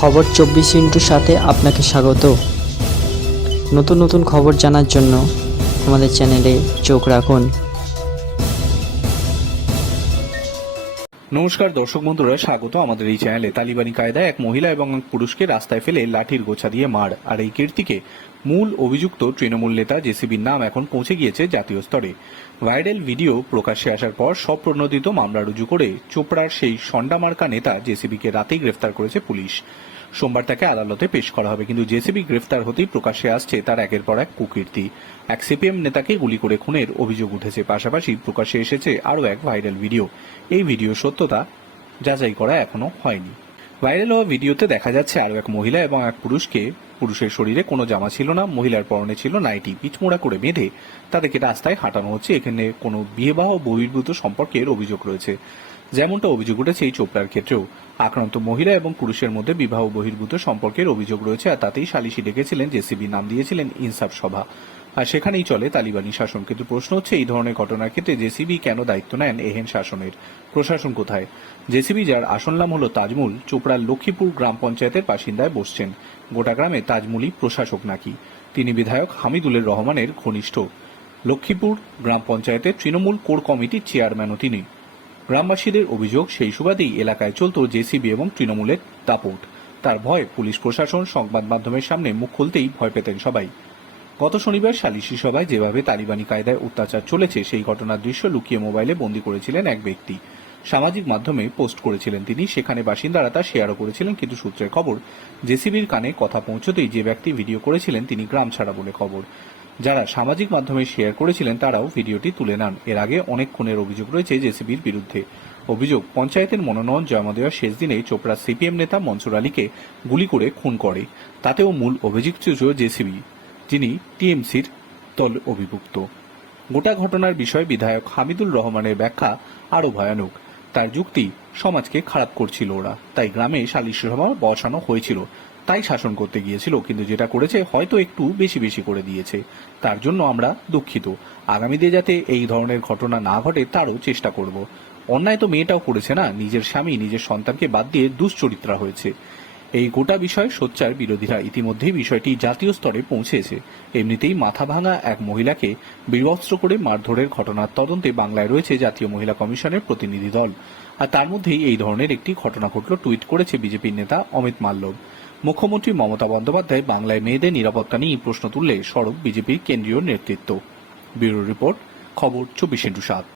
খবর চব্বিশ ইন্টুর সাথে আপনাকে স্বাগত। নতুন নতুন খবর জানার জন্য আমাদের চ্যানেলে চোখ রাখুন। নমস্কার দর্শক বন্ধুরা, স্বাগত আমাদের এই চ্যানেলে। তালিবানি কায়দায় এক মহিলা এবং এক পুরুষকে রাস্তায় ফেলে লাঠির গোছা দিয়ে মার। আর এই কীর্তিকে মূল অভিযুক্ত তৃণমূল নেতা জেসিবির নাম এখন পৌঁছে গিয়েছে জাতীয় স্তরে। ভাইরাল ভিডিও প্রকাশ্যে আসার পর স্বপ্রণোদিত মামলা রুজু করে চোপড়ার সেই সন্ডামার্কা নেতা জেসিবিকে রাতেই গ্রেফতার করেছে পুলিশ। সোমবার তাকে আদালতে পেশ করা হবে, কিন্তু জেসিবি গ্রেফতার হতেই প্রকাশ্যে আসছে তার একের পর এক কুকীর্তি। এক সিপিএম নেতাকে গুলি করে খুনের অভিযোগ উঠেছে, পাশাপাশি প্রকাশ্যে এসেছে আরও এক ভাইরাল ভিডিও। এই ভিডিও সত্যতা যাচাই করা এখনও হয়নি। ভাইরাল হওয়া ভিডিওতে দেখা যাচ্ছে আরও এক মহিলা এবং এক পুরুষকে পুরুষের শরীরে কোনো জামা ছিল না, মহিলার পরনে ছিল নাইটি পিচমোড়া করে বেঁধে তাদেরকে রাস্তায় হাঁটানো হচ্ছে। এখানে কোনো বিয়েবাহ বহির্ভূত সম্পর্কের অভিযোগ রয়েছে। যেমনটা অভিযোগ উঠেছে এই চোপড়ার ক্ষেত্রেও। আক্রান্ত মহিলা এবং পুরুষের মধ্যে বিবাহ বহির্ভূত সম্পর্কের অভিযোগ রয়েছে, আর তাতেই সালিশি ডেকেছিলেন জেসিবি নাম দিয়েছিলেন ইনসাফ সভা। আর সেখানেই চলে তালিবানি শাসন। কিন্তু প্রশ্ন হচ্ছে, এই ধরনের ঘটনার ক্ষেত্রে জেসিবি কেন দায়িত্ব নেন এহেন শাসনের? প্রশাসন কোথায়? জেসিবি, যার আসল নাম হলো তাজমুল, চোপড়ার লক্ষ্মীপুর গ্রাম পঞ্চায়েতের বাসিন্দায় বসছেন। গোটা গ্রামে তাজমুলই প্রশাসক নাকি? তিনি বিধায়ক হামিদুলের রহমানের ঘনিষ্ঠ। লক্ষ্মীপুর গ্রাম পঞ্চায়েতের তৃণমূল কোর কমিটির চেয়ারম্যানও তিনি। গ্রামবাসীদের অভিযোগ, সেই সুবাদেই এলাকায় চলত জেসিবি এবং তৃণমূলের দাপট। তার ভয় পুলিশ প্রশাসন, সংবাদ মাধ্যমের সামনে মুখ খুলতেই ভয় পেতেন সবাই। গত শনিবার সালিশি সভায় যেভাবে তালিবানি কায়দায় অত্যাচার চলেছে, সেই ঘটনার দৃশ্য লুকিয়ে মোবাইলে বন্দী করেছিলেন এক ব্যক্তি। সামাজিক মাধ্যমে পোস্ট করেছিলেন তিনি, সেখানে বাসিন্দারা তা শেয়ারও করেছিলেন, কিন্তু সূত্রের খবর, জেসিবির কানে কথা পৌঁছতেই যে ব্যক্তি ভিডিও করেছিলেন তিনি গ্রাম ছাড়া বলে খবর। যারা সামাজিক মাধ্যমে শেয়ার করেছিলেন তারাও ভিডিওটি তুলে নেন। এর আগে অনেক খুনের অভিযোগ রয়েছে জেসিবির বিরুদ্ধে। অভিযোগ, পঞ্চায়েতের মনোনয়ন জমা দেওয়ার শেষ দিনে চোপড়া সিপিএম নেতা মনসুর আলীকে গুলি করে খুন করে। তাতেও মূল অভিযুক্ত জেসিবি। যিনি টিএমসির দল অভিভুক্ত। গোটা ঘটনার বিষয়ে বিধায়ক হামিদুল রহমানের ব্যাখ্যা আরও ভয়ানক। তার যুক্তি সমাজকে খারাপ করছিল ওরা। তাই গ্রামে সালিশ সভা বসানো হয়েছিল। তাই শাসন করতে গিয়েছিল, কিন্তু যেটা করেছে হয়তো একটু বেশি বেশি করে দিয়েছে। তার জন্য আমরা দুঃখিত। আগামীতে যাতে এই ধরনের ঘটনা না ঘটে, তারও চেষ্টা করব। অন্যায় তো মেয়েটাও করেছে না। নিজের স্বামী, নিজের সন্তানকে বাদ দিয়ে দুশ্চরিত্রা হয়েছে। এই গোটা বিষয়ে সোচ্চার বিরোধীরা ইতিমধ্যেই বিষয়টি জাতীয় স্তরে পৌঁছেছে। এমনিতেই মাথা ভাঙা এক মহিলাকে বিবস্ত্র করে মারধরের ঘটনার তদন্তে বাংলায় রয়েছে জাতীয় মহিলা কমিশনের প্রতিনিধি দল। আর তার মধ্যেই এই ধরনের একটি ঘটনা ঘটল টুইট করেছে বিজেপির নেতা অমিত মাল্লব মুখ্যমন্ত্রী মমতা বন্দ্যোপাধ্যায় বাংলায় মেয়েদের নিরাপত্তা নিয়ে প্রশ্ন তুললে সরব বিজেপির কেন্দ্রীয় নেতৃত্ব। ব্যুরো রিপোর্ট, খবর চব্বিশ ইন্টু সাত।